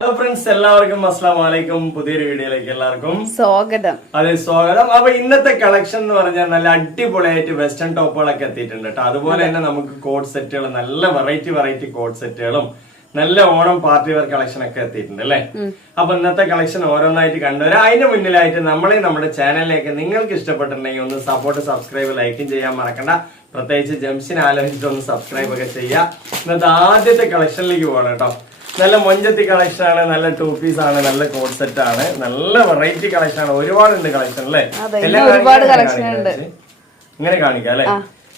Hello friends, എല്ലാവർക്കും അസ്സലാമു അലൈക്കും. പുതിയൊരു വീഡിയോയിലേക്ക് എല്ലാവർക്കും സ്വാഗതം. അതെ, സ്വാഗതം. അപ്പൊ ഇന്നത്തെ കളക്ഷൻ എന്ന് പറഞ്ഞാൽ നല്ല അടിപൊളിയായിട്ട് വെസ്റ്റേൺ ടോപ്പുകളൊക്കെ എത്തിയിട്ടുണ്ട് കേട്ടോ. അതുപോലെ തന്നെ നമുക്ക് കോഡ് സെറ്റുകൾ, നല്ല വെറൈറ്റി കോഡ് സെറ്റുകളും നല്ല ഓണം പാർട്ടി വെയർ കളക്ഷൻ ഒക്കെ എത്തിയിട്ടുണ്ട് അല്ലെ. അപ്പൊ ഇന്നത്തെ കളക്ഷൻ ഓരോന്നായിട്ട് കണ്ടുവരാം. അതിന്റെ മുന്നിലായിട്ട് നമ്മളെ നമ്മുടെ ചാനലിലേക്ക് നിങ്ങൾക്ക് ഇഷ്ടപ്പെട്ടിട്ടുണ്ടെങ്കിൽ ഒന്ന് സബ്സ്ക്രൈബ് ലൈക്കും ചെയ്യാൻ മറക്കണ്ട. പ്രത്യേകിച്ച് ജംഷിനെ ആലോചിച്ചിട്ട് ഒന്ന് സബ്സ്ക്രൈബ് ഒക്കെ ചെയ്യാം. ഇന്നത്തെ ആദ്യത്തെ കളക്ഷനിലേക്ക് പോകണം കേട്ടോ. നല്ല മൊഞ്ചത്തി കളക്ഷൻ ആണ്, നല്ല ടൂ പീസ് ആണ്, നല്ല കോഡ് സെറ്റ് ആണ്, നല്ല വെറൈറ്റി കളക്ഷൻ ആണ്. ഒരുപാടുണ്ട് കളക്ഷൻ അല്ലേ. ഇങ്ങനെ കാണിക്കാം അല്ലെ,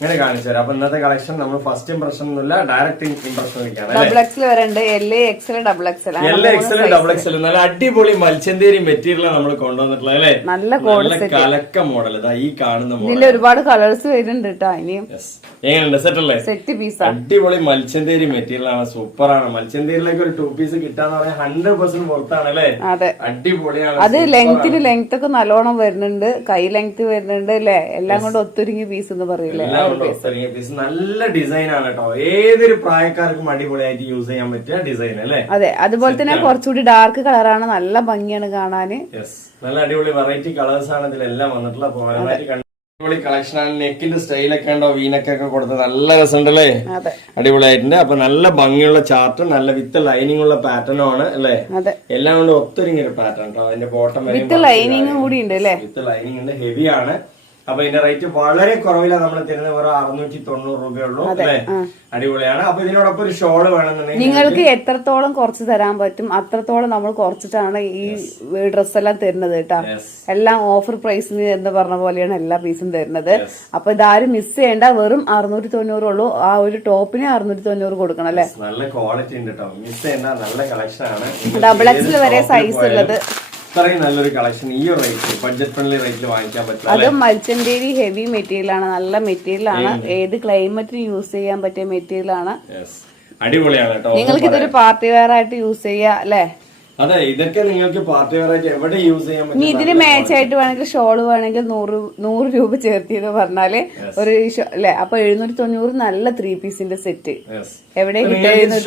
ഇങ്ങനെ കാണിച്ചു തരാം. അപ്പൊ ഇന്നത്തെ കളക്ഷൻ നമ്മൾ ഫസ്റ്റ് ഇംപ്രഷൻ ഒന്നുമില്ല, ഡയറക്റ്റ് ഇംപ്രഷനിലേക്കാണ്. ഡബിൾ എക്സൽ നല്ല അടിപൊളി മത്സ്യന്തേരി മെറ്റീരിയൽ നമ്മൾ കൊണ്ടുവന്നിട്ടുള്ളത് അല്ലെ. നല്ല കലക്ക മോഡൽ ഇതാ ഈ കാണുന്ന മോഡൽ. ഒരുപാട് കളേഴ്സ് വരുന്നുണ്ട് കേട്ടോ. ഇനിയും എങ്ങനെയുണ്ട്? സെറ്റ് അല്ലേ? സെറ്റ് പീസ്, അടിപൊളി മത്സ്യന്തേരി മെറ്റീരിയൽ ആണ്, സൂപ്പർ ആണ്. മത്സ്യന്തേരിയിലേക്ക് ഒരു 2 പീസ് കിട്ടാന്ന് പറഞ്ഞാൽ 100% പുറത്താണ് അല്ലെ. അടിപൊളിയാണ്. അത് ലെങ്ത് ഒക്കെ നല്ലോണം വരുന്നുണ്ട്, കൈ ലെങ്ത് വരുന്നുണ്ട് അല്ലെ. എല്ലാം കൊണ്ട് ഒത്തൊരുങ്ങി പീസ് എന്ന് പറയില്ലേ. പീസ് നല്ല ഡിസൈൻ ആണ് കേട്ടോ. ഏതൊരു പ്രായക്കാർക്കും അടിപൊളിയായിട്ട് യൂസ് ചെയ്യാൻ പറ്റിയ ഡിസൈൻ അല്ലേ. അതെ, അതുപോലെ തന്നെ കുറച്ചുകൂടി ഡാർക്ക് കളറാണ്, നല്ല ഭംഗിയാണ് കാണാന്. നല്ല അടിപൊളി വെറൈറ്റി കളേഴ്സ് ആണ് ഇതിലെല്ലാം വന്നിട്ടുള്ള. അടിപൊളി കളക്ഷൻ ആണ്. നെക്കിന്റെ സ്റ്റൈലൊക്കെ ഉണ്ടോ, വീനക്കൊക്കെ കൊടുത്ത് നല്ല രസമുണ്ടല്ലേ, അടിപൊളിയായിട്ടുണ്ട്. അപ്പൊ നല്ല ഭംഗിയുള്ള ചാർട്ട്, നല്ല വിത്ത് ലൈനിങ് ഉള്ള പാറ്റേണും ആണ് അല്ലെ. എല്ലാം കൊണ്ട് ഒത്തൊരുങ്ങിയ ഒരു പാറ്റേൺ കേട്ടോ. അതിന്റെ ബോട്ടം വിത്ത് ലൈനിങ് കൂടി ഉണ്ട് അല്ലെ. വിത്ത് ലൈനിങ് ഉണ്ട്, ഹെവി ആണ്. അപ്പൊ ഇതിന്റെ റേറ്റ് വളരെ കുറവിലാണ് നമ്മൾ തരുന്നത്, വെറും 690 രൂപയുള്ളൂ അല്ലെ. അടിപൊളിയാണ്. അപ്പൊ ഇതിനോടൊപ്പം ഒരു ഷോള് വേണമെന്നുണ്ടെങ്കിൽ നിങ്ങൾക്ക് എത്രത്തോളം കുറച്ച് തരാൻ പറ്റും അത്രത്തോളം നമ്മൾ കുറച്ചിട്ടാണ് ഈ ഡ്രസ് എല്ലാം തരുന്നത് കേട്ടോ. എല്ലാം ഓഫർ പ്രൈസിന് എന്ന് പറഞ്ഞ പോലെയാണ് എല്ലാ പീസും തരുന്നത്. അപ്പൊ ഇതാരും മിസ് ചെയ്യേണ്ട. വെറും 690 ഉള്ളൂ. ആ ഒരു ടോപ്പിന് 690 കൊടുക്കണം അല്ലെ. നല്ല ക്വാളിറ്റി ഉണ്ട് കേട്ടോ, മിസ് ചെയ്യേണ്ട. നല്ല കളക്ഷൻ ആണ്. ഡബിൾ എക്സിൽ വരെ സൈസ് ഉള്ളത്. ഇത്രയും നല്ലൊരു കളക്ഷൻ ഈ ഒരു റേറ്റ്, ബഡ്ജറ്റ് ഫ്രണ്ട്ലി റേറ്റിൽ വാങ്ങിക്കാൻ പറ്റും. അത് മത്സ്യന്തേരി ഹെവി മെറ്റീരിയൽ ആണ്, നല്ല മെറ്റീരിയൽ ആണ്. ഏത് ക്ലൈമറ്റിന് യൂസ് ചെയ്യാൻ പറ്റിയ മെറ്റീരിയൽ ആണ്. അടിപൊളിയാണ് കേട്ടോ. നിങ്ങൾക്ക് ഇതൊരു പാർട്ടി വെയർ ആയിട്ട് യൂസ് ചെയ്യാം അല്ലെ. അതെ, ഇതൊക്കെ നിങ്ങൾക്ക് പാർട്ടി വെയർ ആയിട്ട് എവിടെ യൂസ് ചെയ്യാൻ പറ്റും. ഇതിന് മാച്ച് ആയിട്ട് വേണമെങ്കിൽ ഷോള് വേണമെങ്കിൽ 100 രൂപ ചേർത്തിന്ന് പറഞ്ഞാല് ഒരു അല്ലെ. അപ്പൊ 790 നല്ല 3 പീസിന്റെ സെറ്റ് എവിടെ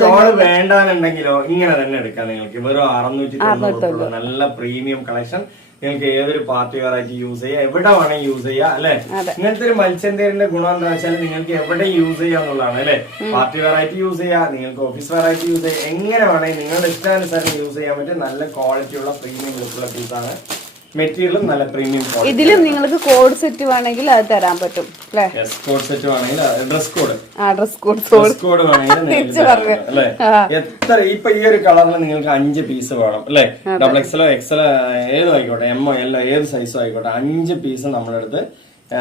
ഷോള് വേണ്ടാന്നുണ്ടെങ്കിലോ ഇങ്ങനെ തന്നെ എടുക്കാം. നിങ്ങൾക്ക് വെറും 690 നല്ല പ്രീമിയം കളക്ഷൻ. നിങ്ങൾക്ക് ഏതൊരു പാർട്ടി വെയർ ആയിട്ട് യൂസ് ചെയ്യാം, എവിടെ വേണമെങ്കിൽ യൂസ് ചെയ്യാം അല്ലെ. ഇങ്ങനത്തെ ഒരു മത്സ്യന്തേരിന്റെ ഗുണം എന്താ വെച്ചാൽ നിങ്ങൾക്ക് എവിടെ യൂസ് ചെയ്യാന്നുള്ളതാണ് അല്ലെ. പാർട്ടി വെയർ ആയിട്ട് യൂസ് ചെയ്യാം, നിങ്ങൾക്ക് ഓഫീസ് വെയർ ആയിട്ട് യൂസ് ചെയ്യാം, എങ്ങനെ വേണമെങ്കിൽ നിങ്ങളുടെ ഇഷ്ടാനുസരണം യൂസ് ചെയ്യാൻ പറ്റും. നല്ല ക്വാളിറ്റി ഉള്ള പ്രീമിയം ലുക്കുള്ള പീസാണ്. മെറ്റീരിയലും നല്ല പ്രീമിയം. ഇതിലും നിങ്ങൾക്ക് കോഡ് സെറ്റ് വേണമെങ്കിൽ അത് തരാൻ പറ്റും അല്ലെ. കോഡ് സെറ്റ് വേണമെങ്കിൽ ഡ്രസ് കോഡ് വേണമെങ്കിൽ അല്ലെ. എത്ര ഇപ്പൊ ഈ ഒരു കളറിൽ നിങ്ങൾക്ക് 5 പീസ് വേണം അല്ലെ. ഡബിൾ എക്സലോ എക്സലോ ഏതും ആയിക്കോട്ടെ, എമ്മോ എല്ലോ ഏത് സൈസോ ആയിക്കോട്ടെ, 5 പീസ് നമ്മളെടുത്ത്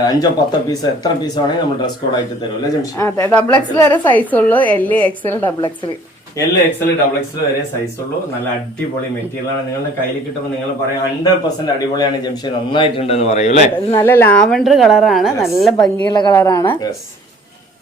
5 10 പീസ് എത്ര പീസ് വേണമെങ്കിൽ നമ്മൾ ഡ്രസ് കോഡ് ആയിട്ട് തരും അല്ലെ ജംഷി. അതെ, ഡബിൾ എക്സൽ വരെ സൈസ് ഉള്ളൂ. XL double XL double XL വരെ സൈസ് ഉള്ളൂ. നല്ല അടിപൊളി മെറ്റീരിയൽ ആണ്. നിങ്ങളുടെ കയ്യിൽ കിട്ടുമ്പോൾ നിങ്ങൾ പറയും 100% അടിപൊളിയാണ് ജംഷി, നന്നായിട്ടുണ്ട് എന്ന് പറയും അല്ലെ. നല്ല ലാവൻഡർ കളറാണ്, നല്ല ഭംഗിയുള്ള കളറാണ്.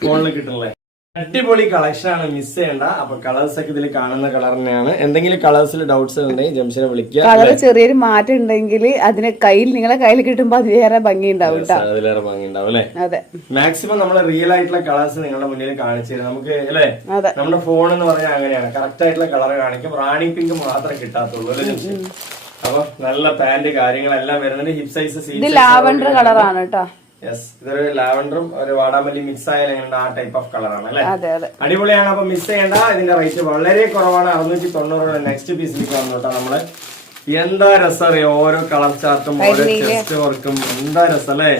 ഫോണിൽ കിട്ടുന്നല്ലേ. അടിപൊളി കളക്ഷൻ ആണ്, മിസ് ചെയ്യണ്ട. അപ്പൊ കളേഴ്സ് ഒക്കെ ഇതിൽ കാണുന്ന കളർ തന്നെയാണ്. എന്തെങ്കിലും കളേഴ്സിൽ ഡൗട്ട്സ് ഉണ്ടെങ്കിൽ ജംഷിനെ വിളിക്കുക. കളർ ചെറിയൊരു മാറ്റം ഉണ്ടെങ്കിൽ അതിനെ നിങ്ങളെ കയ്യിൽ കിട്ടുമ്പോ അതിലേറെ ഭംഗി ഉണ്ടാവും. അതിലേറെ ഭംഗി ഉണ്ടാവും അല്ലെ. അതെ, മാക്സിമം നമ്മൾ റിയൽ ആയിട്ടുള്ള കളേഴ്സ് നിങ്ങളുടെ മുന്നിൽ കാണിച്ചു തരും നമുക്ക് അല്ലെ. നമ്മുടെ ഫോൺ എന്ന് പറഞ്ഞാൽ അങ്ങനെയാണ്, കറക്റ്റ് ആയിട്ടുള്ള കളർ കാണിക്കും. റാണി പിങ്ക് മാത്രമേ കിട്ടാത്തുള്ളൂ അല്ലെ ജംഷി. അപ്പൊ നല്ല പാന്റ് കാര്യങ്ങളെല്ലാം വരുന്നുണ്ട്. ഹിപ് സൈസ് ലാവൻഡർ കളറാണ് കേട്ടോ. ഇതൊരു ലാവൻഡറും ഒരു വാടാമല്ലി മിക്സ് ആയാലും ആ ടൈപ്പ് ഓഫ് കളറാണ് അല്ലെ. അടിപൊളിയാണ്. അപ്പൊ മിസ് ചെയ്യേണ്ട. ഇതിന്റെ റേറ്റ് വളരെ കുറവാണ്, 690. നെക്സ്റ്റ് പീസിലേക്ക് വന്നു കേട്ടോ നമ്മള്. എന്താ രസം അറിയോ, ഓരോ കളർ ചാർട്ടും ഓരോ ചെസ്റ്റ് വർക്കും എന്താ രസം അല്ലേ.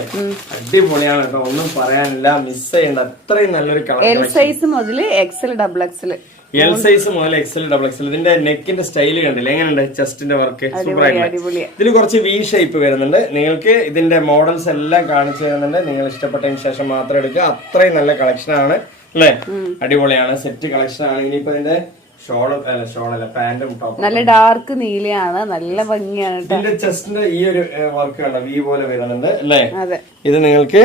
അടിപൊളിയാണ് കേട്ടോ, ഒന്നും പറയാനില്ല. മിസ് ചെയ്യേണ്ട, അത്രയും നല്ലൊരു കളർ. സൈസ് മുതൽ XL double XL, L size മുതൽ എക്സൽ ഡബിൾ എക്സൽ. ഇതിന്റെ നെക്കിന്റെ സ്റ്റൈല് കണ്ടില്ല എങ്ങനെയുണ്ട്, ചെസ്റ്റിന്റെ വർക്ക് സൂപ്പർ ആയിട്ട്. ഇതിൽ കുറച്ച് വി ഷേപ്പ് വരുന്നുണ്ട്. നിങ്ങൾക്ക് ഇതിന്റെ മോഡൽസ് എല്ലാം കാണിച്ചു തരുന്നുണ്ട്. നിങ്ങൾ ഇഷ്ടപ്പെട്ടതിന് ശേഷം മാത്രം എടുക്കുക. അത്രയും നല്ല കളക്ഷൻ ആണ് അല്ലെ. അടിപൊളിയാണ്, സെറ്റ് കളക്ഷൻ ആണ്. ഇനിയിപ്പോ ഇതിന്റെ ഷോളല്ല പാന്റും ടോപ്പും നല്ല ഡാർക്ക് നീലയാണ്, നല്ല ഭംഗിയാണ്. ഇതിന്റെ ചെസ്റ്റിന്റെ ഈ ഒരു വർക്ക് കണ്ട വി പോലെ വരുന്നുണ്ട് അല്ലെ. ഇത് നിങ്ങൾക്ക്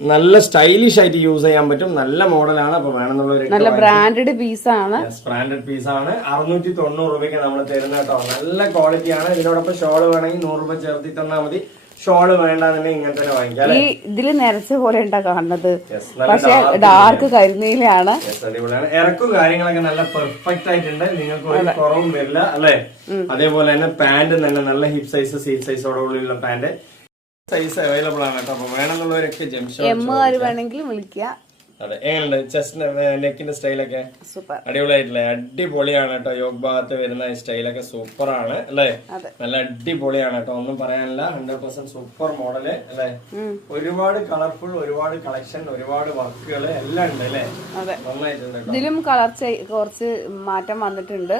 നല്ല സ്റ്റൈലിഷ് ആയിട്ട് യൂസ് ചെയ്യാൻ പറ്റും. നല്ല മോഡലാണ്. അപ്പൊ വേണമെന്നുള്ള നല്ല ബ്രാൻഡഡ് പീസാണ്. ബ്രാൻഡഡ് പീസാണ്. 690 രൂപയ്ക്ക് നമ്മൾ തരുന്ന കേട്ടോ. നല്ല ക്വാളിറ്റി ആണ്. ഇതിനോടൊപ്പം ഷോള് വേണമെങ്കിൽ 100 രൂപ ചേർത്തി തന്നാൽ മതി. ഷോള് വേണ്ടെന്നുണ്ടെങ്കിൽ ഇങ്ങനെ തന്നെ വാങ്ങിക്കാം. ഈ ഇതില് നിരച്ച പോലെ ഉണ്ടാ കാണുന്നത്, Yes, നല്ല പക്ഷെ ഡാർക്ക് കരിനീലയാണ്. അടിപൊളിയാണ്. ഇറക്കും കാര്യങ്ങളൊക്കെ നല്ല പെർഫെക്റ്റ് ആയിട്ടുണ്ട്. നിങ്ങൾക്ക് ഒരു കുറവും വരില്ല അല്ലെ. അതേപോലെ തന്നെ പാന്റ് തന്നെ നല്ല ഹിപ്പ് സൈസ് സീറ്റ് സൈസോടുള്ള പാന്റ് സൈസ് അവൈലബിൾ ആണ് കേട്ടോ. അപ്പൊ വേണമെന്നുള്ളവരൊക്കെ എമ്മുകാർ വേണമെങ്കിൽ വിളിക്കുക. അതെ, എങ്ങനെയുണ്ട് ചെസ്റ്റ് നെക്കിന്റെ സ്റ്റൈലൊക്കെ? സൂപ്പർ, അടിപൊളിയായിട്ടില്ലേ? അടിപൊളിയാണ് കേട്ടോ. യോഗ് ഭാഗത്ത് വരുന്ന സ്റ്റൈലൊക്കെ സൂപ്പറാണ് അല്ലെ. നല്ല അടിപൊളിയാണ് കേട്ടോ, ഒന്നും പറയാനില്ല. 100% സൂപ്പർ മോഡല് അല്ലെ. ഒരുപാട് കളർഫുൾ, ഒരുപാട് കളക്ഷൻ, ഒരുപാട് വർക്കുകൾ എല്ലാം ഉണ്ട് അല്ലെ. നന്നായിട്ടുണ്ട്. ഇതിലും കളർ കുറച്ച് മാറ്റം വന്നിട്ടുണ്ട്.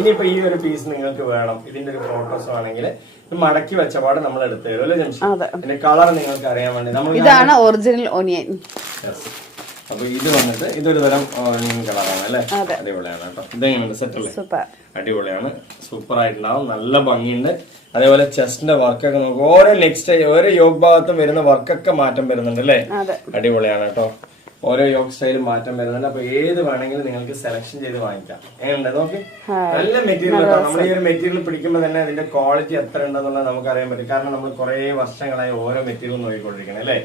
ഇനിയിപ്പോ ഈ ഒരു പീസ് നിങ്ങൾക്ക് വേണം, ഇതിന്റെ ഒരു ഫോട്ടോസ് ആണെങ്കിൽ മടക്കി വെച്ചപാട് നമ്മൾ എടുത്തു തരും അല്ലെ ജംഷി. ഇതിന്റെ കളർ നിങ്ങൾക്ക് അറിയാൻ വേണ്ടി നമ്മൾ ഇതാണ് ഒറിജിനൽ ഓനിയൻ. അപ്പൊ ഇത് വന്നിട്ട് ഇതൊരു തരം ഓനിയൻ കളറാണ് അല്ലെ. അടിപൊളിയാണ് കേട്ടോ. ഇതെങ്ങനെയുണ്ട്? സെറ്റ് അല്ലേ? അടിപൊളിയാണ്, സൂപ്പർ ആയിട്ടുണ്ടാവും, നല്ല ഭംഗിയുണ്ട്. അതേപോലെ ചെസ്റ്റിന്റെ വർക്കൊക്കെ നമുക്ക് ഓരോ നെക്സ്റ്റ് ഓരോ യോഗ് ഭാഗത്തും വരുന്ന വർക്കൊക്കെ മാറ്റം വരുന്നുണ്ട് അല്ലേ. അടിപൊളിയാണ് കേട്ടോ. ഓരോ യോഗ് സ്റ്റൈലും മാറ്റം വരുന്നുണ്ട്. അപ്പൊ ഏത് വേണമെങ്കിലും നിങ്ങൾക്ക് സെലക്ഷൻ ചെയ്ത് വാങ്ങിക്കാം. എങ്ങനെയുണ്ട് നോക്കി? നല്ല മെറ്റീരിയൽ കേട്ടോ. നമ്മൾ ഈ ഒരു മെറ്റീരിയൽ പിടിക്കുമ്പോൾ തന്നെ അതിന്റെ ക്വാളിറ്റി എത്ര ഉണ്ടെന്നുള്ളത് നമുക്ക് അറിയാൻ പറ്റും. കാരണം നമ്മൾ കുറെ വർഷങ്ങളായി ഓരോ മെറ്റീരിയൽ നോക്കിക്കൊണ്ടിരിക്കണം അല്ലേ.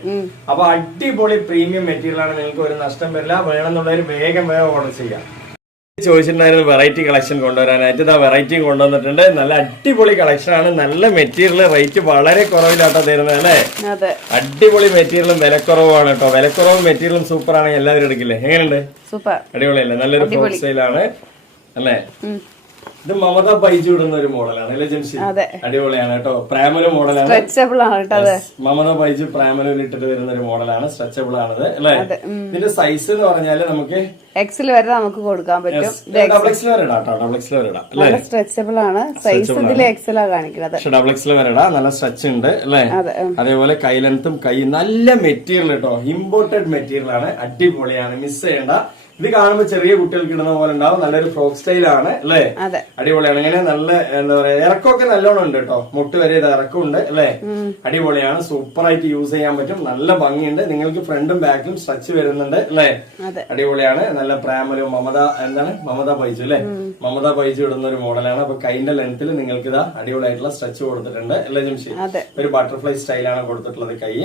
അപ്പൊ അടിപൊളി പ്രീമിയം മെറ്റീരിയൽ ആണ്, നിങ്ങൾക്ക് ഒരു നഷ്ടം വരില്ല. വേണമെന്നുള്ളവർ വേഗം ഓർഡർ ചെയ്യാം. ചോദിച്ചിട്ടുണ്ടായിരുന്നു വെറൈറ്റി കളക്ഷൻ കൊണ്ടുവരാനായിട്ട്. ഇതാ വെറൈറ്റി കൊണ്ടുവന്നിട്ടുണ്ട്. നല്ല അടിപൊളി കളക്ഷൻ ആണ്. നല്ല മെറ്റീരിയൽ, റേറ്റ് വളരെ കുറവിലാട്ടോ തരുന്നത് അല്ലേ. അടിപൊളി മെറ്റീരിയലും വിലക്കുറവാണ് കേട്ടോ. വിലക്കുറവും മെറ്റീരിയലും സൂപ്പർ ആണ്, എല്ലാവരും എടുക്കില്ലേ? എങ്ങനെയുണ്ട്? അടിപൊളിയല്ലേ? നല്ലൊരു ഫ്രോക്ക് സ്റ്റൈലാണ് അല്ലേ. ഇത് മമത ബൈജു ഇടുന്ന ഒരു മോഡലാണ് അല്ലെ ജംഷി. അടിപൊളിയാണ് കേട്ടോ. പ്രാമലു മോഡലാണ്, മമത ബൈജു പ്രാമലൂരിൽ ഇട്ടിട്ട് വരുന്ന ഒരു മോഡലാണ്. സ്ട്രെച്ചബിൾ ആണത് അല്ലെ. ഇതിന്റെ സൈസ് എന്ന് പറഞ്ഞാല് നമുക്ക് എക്സിൽ വരെ നമുക്ക് കൊടുക്കാൻ പറ്റും. ഡബിൾ എക്സിൽ വരെ ഇടാം കേട്ടോ. ഡബിൾ എക്സിൽ വരെ ഇടാം അല്ലെ. സ്ട്രെച്ചബിൾ ആണ് സൈസ്. ഇതിൽ എക്സലാ കാണിക്കുന്നത്. ഡബിൾ എക്സിൽ വരെ ഇടാം. നല്ല സ്ട്രെച്ച് ഉണ്ട് അല്ലെ. അതേപോലെ കൈ ലെങ്ത്തും കൈ നല്ല മെറ്റീരിയൽ കേട്ടോ. ഇമ്പോർട്ടഡ് മെറ്റീരിയൽ ആണ്. അടിപൊളിയാണ്, മിസ് ചെയ്യണ്ട. ഇത് കാണുമ്പോൾ ചെറിയ കുട്ടികൾക്ക് ഇടുന്ന പോലെ ഉണ്ടാവും. നല്ലൊരു ഫ്രോക്ക് സ്റ്റൈലാണ് അല്ലേ. അടിപൊളിയാണ്. ഇങ്ങനെ നല്ല എന്താ പറയാ ഇറക്കമൊക്കെ നല്ലോണം ഉണ്ട് കേട്ടോ. മുട്ട് വരെ ഇത് ഇറക്കമുണ്ട് അല്ലെ. അടിപൊളിയാണ്, സൂപ്പർ ആയിട്ട് യൂസ് ചെയ്യാൻ പറ്റും. നല്ല ഭംഗിയുണ്ട്. നിങ്ങൾക്ക് ഫ്രണ്ടും ബാക്കും സ്ട്രെച്ച് വരുന്നുണ്ട് അല്ലെ. അടിപൊളിയാണ്. നല്ല പ്രാമലും മമത ബൈജു അല്ലെ. മമത ബൈജു ഇടുന്ന ഒരു മോഡലാണ്. അപ്പൊ കൈന്റെ ലെങ്ത്തിൽ നിങ്ങൾക്ക് ഇതാ അടിപൊളിയായിട്ടുള്ള സ്ട്രെച്ച് കൊടുത്തിട്ടുണ്ട് അല്ലെ ജംഷി. ഒരു ബട്ടർഫ്ലൈ സ്റ്റൈലാണ് കൊടുത്തിട്ടുള്ളത് കൈ.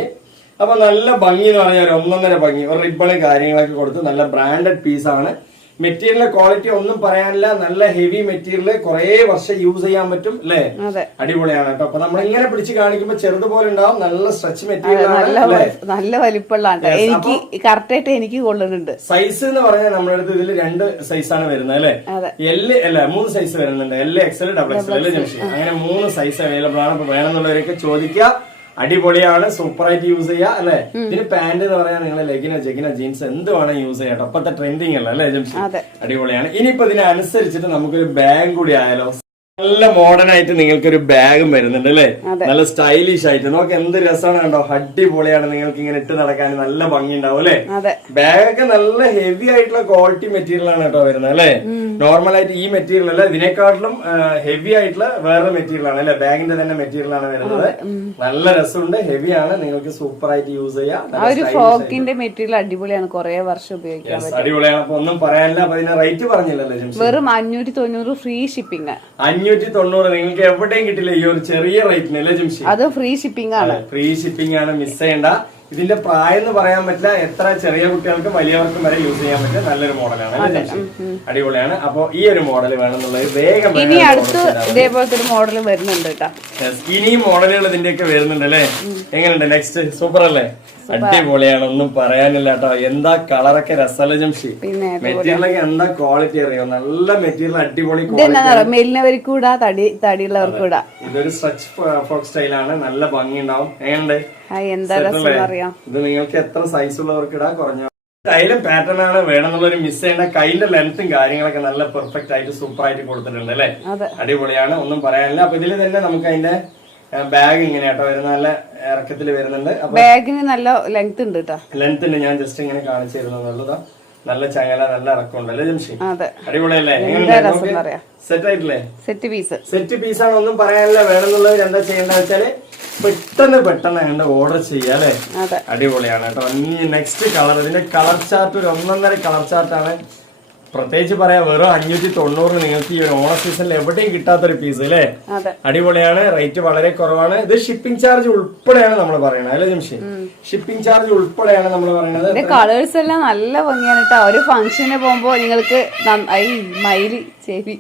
അപ്പൊ നല്ല ഭംഗി എന്ന് പറഞ്ഞാൽ ഒരു ഒന്നൊന്നര ഭംഗി, ഒരു റിബണ് കാര്യങ്ങളൊക്കെ കൊടുത്ത് നല്ല ബ്രാൻഡഡ് പീസാണ്. മെറ്റീരിയൽ ക്വാളിറ്റി ഒന്നും പറയാനില്ല. നല്ല ഹെവി മെറ്റീരിയൽ, കുറെ വർഷം യൂസ് ചെയ്യാൻ പറ്റും അല്ലെ. അടിപൊളിയാണ് കേട്ടോ. അപ്പൊ നമ്മൾ ഇങ്ങനെ പിടിച്ച് കാണിക്കുമ്പോൾ ചെറുതുപോലെ ഉണ്ടാവും. നല്ല സ്ട്രെച്ച് മെറ്റീരിയൽ ആണ്, നല്ല വലിപ്പമുള്ള എനിക്ക് കറക്റ്റ് ആയിട്ട് എനിക്ക് കൊള്ളുന്നുണ്ട്. സൈസ് എന്ന് പറഞ്ഞാൽ നമ്മുടെ അടുത്ത് ഇതിൽ 2 സൈസാണ് വരുന്നത് അല്ലെ. അല്ല 3 സൈസ് വരുന്നുണ്ട്. എൽ എക്സൽ ഡബിൾ എക്സൽ അല്ലെ ജംഷി. അങ്ങനെ 3 സൈസ് അവൈലബിൾ ആണ്. അപ്പൊ വേണമെന്നുള്ളവരൊക്കെ ചോദിക്കുക. അടിപൊളിയാണ്, സൂപ്പർ ആയിട്ട് യൂസ് ചെയ്യാം അല്ലെ. ഇതിന് പാന്റ് എന്ന് പറയാൻ നിങ്ങൾ ലെഗിനോ ജെഗിനോ ജീൻസ് എന്ത് വേണം യൂസ് ചെയ്യാം. അപ്പത്തെ ട്രെൻഡിങ് അല്ല അല്ലെ ജംഷി. അടിപൊളിയാണ്. ഇനിയിപ്പോ ഇതിനനുസരിച്ചിട്ട് നമുക്കൊരു ബാഗ് കൂടി ആയാലോ. നല്ല മോഡേൺ ആയിട്ട് നിങ്ങൾക്കൊരു ബാഗും വരുന്നുണ്ട് അല്ലെ. നല്ല സ്റ്റൈലിഷ് ആയിട്ട് നോക്ക് എന്ത് രസമാണ് കണ്ടോ. അടിപൊളിയാണ്. നിങ്ങൾക്ക് ഇങ്ങനെ ഇട്ട് നടക്കാൻ നല്ല ഭംഗി ഉണ്ടാവും അല്ലെ. ബാഗൊക്കെ നല്ല ഹെവി ആയിട്ടുള്ള ക്വാളിറ്റി മെറ്റീരിയൽ ആണ് കേട്ടോ വരുന്നത് അല്ലെ. നോർമൽ ആയിട്ട് ഈ മെറ്റീരിയൽ അല്ല, ഇതിനെക്കാട്ടിലും ഹെവി ആയിട്ടുള്ള വേറെ മെറ്റീരിയൽ ആണ് അല്ലെ. ബാഗിന്റെ തന്നെ മെറ്റീരിയൽ ആണ് വരുന്നത്. നല്ല രസമുണ്ട്, ഹെവിയാണ്. നിങ്ങൾക്ക് സൂപ്പർ ആയിട്ട് യൂസ് ചെയ്യാം. ഫ്രോക്കിന്റെ മെറ്റീരിയൽ അടിപൊളിയാണ്, കുറെ വർഷം ഉപയോഗിക്കാൻ. അടിപൊളിയാണ്. അപ്പൊ ഒന്നും പറയാനില്ല. അപ്പൊ ഇതിന്റെ റേറ്റ് പറഞ്ഞില്ലല്ലോ ജംഷി. വെറും 590 ഫ്രീ ഷിപ്പിംഗ്. 590 നിങ്ങൾക്ക് എവിടെയും കിട്ടില്ല ഈ ഒരു ചെറിയ റേറ്റിന് അല്ലേ ജംഷി. അത് ഫ്രീ ഷിപ്പിംഗ് ആണ്. ഫ്രീ ഷിപ്പിംഗ് ആണ്, മിസ് ചെയ്യണ്ട. ഇതിന്റെ പ്രായം എന്ന് പറയാൻ പറ്റില്ല. എത്ര ചെറിയ കുട്ടികൾക്കും വലിയവർക്കും വരെ യൂസ് ചെയ്യാൻ പറ്റിയ നല്ലൊരു മോഡലാണ് അല്ലേ ജംഷി. അടിപൊളിയാണ്. അപ്പൊ ഈ ഒരു മോഡൽ വേണമെന്നുള്ളത് വേഗം ഇനി അടുത്ത് ഇതേപോലത്തെ ഒരു മോഡൽ വരുന്നുണ്ട് കേട്ടോ. ഇനിയും മോഡലുകൾ ഇതിന്റെയൊക്കെ വരുന്നുണ്ട് അല്ലേ. എങ്ങനെയുണ്ട്? നെക്സ്റ്റ് സൂപ്പർ അല്ലേ. അടിപൊളിയാണ്, ഒന്നും പറയാനില്ല കേട്ടോ. എന്താ കളറൊക്കെ രസമല്ല ജംഷി. മെറ്റീരിയലൊക്കെ എന്താ ക്വാളിറ്റി അറിയോ. നല്ല മെറ്റീരിയൽ, അടിപൊളി മെലിനവർക്കൂടാ തടിയുള്ളവർക്കൂടാ. ഇതൊരു സ്ട്രെച്ച് ഫ്രോക്ക് സ്റ്റൈലാണ്. നല്ല ഭംഗി ഉണ്ടാവും. എങ്ങനെയുണ്ട്? ഇത് നിങ്ങൾക്ക് എത്ര സൈസ് ഉള്ളവർക്ക് ഇടാ. കുറഞ്ഞ സ്റ്റൈലും പാറ്റേൺ ആണ്. വേണമെന്നുള്ളൊരു മിസ് ചെയ്യേണ്ട. കൈന്റെ ലെങ്ത്തും കാര്യങ്ങളൊക്കെ നല്ല പെർഫെക്റ്റ് ആയിട്ട് സൂപ്പർ ആയിട്ട് കൊടുത്തിട്ടുണ്ട് അല്ലെ. അടിപൊളിയാണ്, ഒന്നും പറയാനില്ല. അപ്പൊ ഇതിൽ തന്നെ നമുക്ക് അതിന്റെ ബാഗ് ഇങ്ങനെയാട്ടോ വരുന്ന നല്ല ഇറക്കത്തിൽ വരുന്നുണ്ട്. ബാഗിന് നല്ല ലെങ്ത് ഉണ്ട് കേട്ടോ. ലെങ്ത് ഉണ്ട്. ഞാൻ ജസ്റ്റ് ഇങ്ങനെ കാണിച്ചു തരുന്നുള്ളതാ. നല്ല ചങ്ങല, നല്ല ഇറക്കമുണ്ട് അല്ലേ ജംഷി. അടിപൊളിയല്ലേ. സെറ്റ് ആയിട്ടില്ലേ? സെറ്റ് പീസാണ്, ഒന്നും പറയാനില്ല. വേണമെന്നുള്ളത് എന്താ ചെയ്യേണ്ടത് വെച്ചാല് പെട്ടെന്ന് അങ്ങോട്ട് ഓർഡർ ചെയ്യാം അല്ലെ. അടിപൊളിയാണ് കേട്ടോ. നെക്സ്റ്റ് കളർ, ഇതിന്റെ കളർ ചാർട്ട് ഒരു 1.5 കളർ ചാർട്ടാണ്. പ്രത്യേകിച്ച് പറയാം, വെറും 590 നിങ്ങൾക്ക് ഈ ഒരു ഓണ സീസണിൽ എവിടെയും കിട്ടാത്തൊരു പീസ് അല്ലേ. അതെ, അടിപൊളിയാണ്. റേറ്റ് വളരെ കുറവാണ്. ഇത് ഷിപ്പിംഗ് ചാർജ് ഉൾപ്പെടെയാണ് നമ്മൾ പറയുന്നത് അല്ലേ ജംഷി? ഷിപ്പിംഗ് ചാർജ് ഉൾപ്പെടെയാണ് നമ്മൾ പറയുന്നത്. കളേഴ്സ് എല്ലാം നല്ല ഭംഗിയാണ് കേട്ടോ. ഒരു ഫംഗ്ഷന് പോകുമ്പോ നിങ്ങൾക്ക് മയില് ചെവി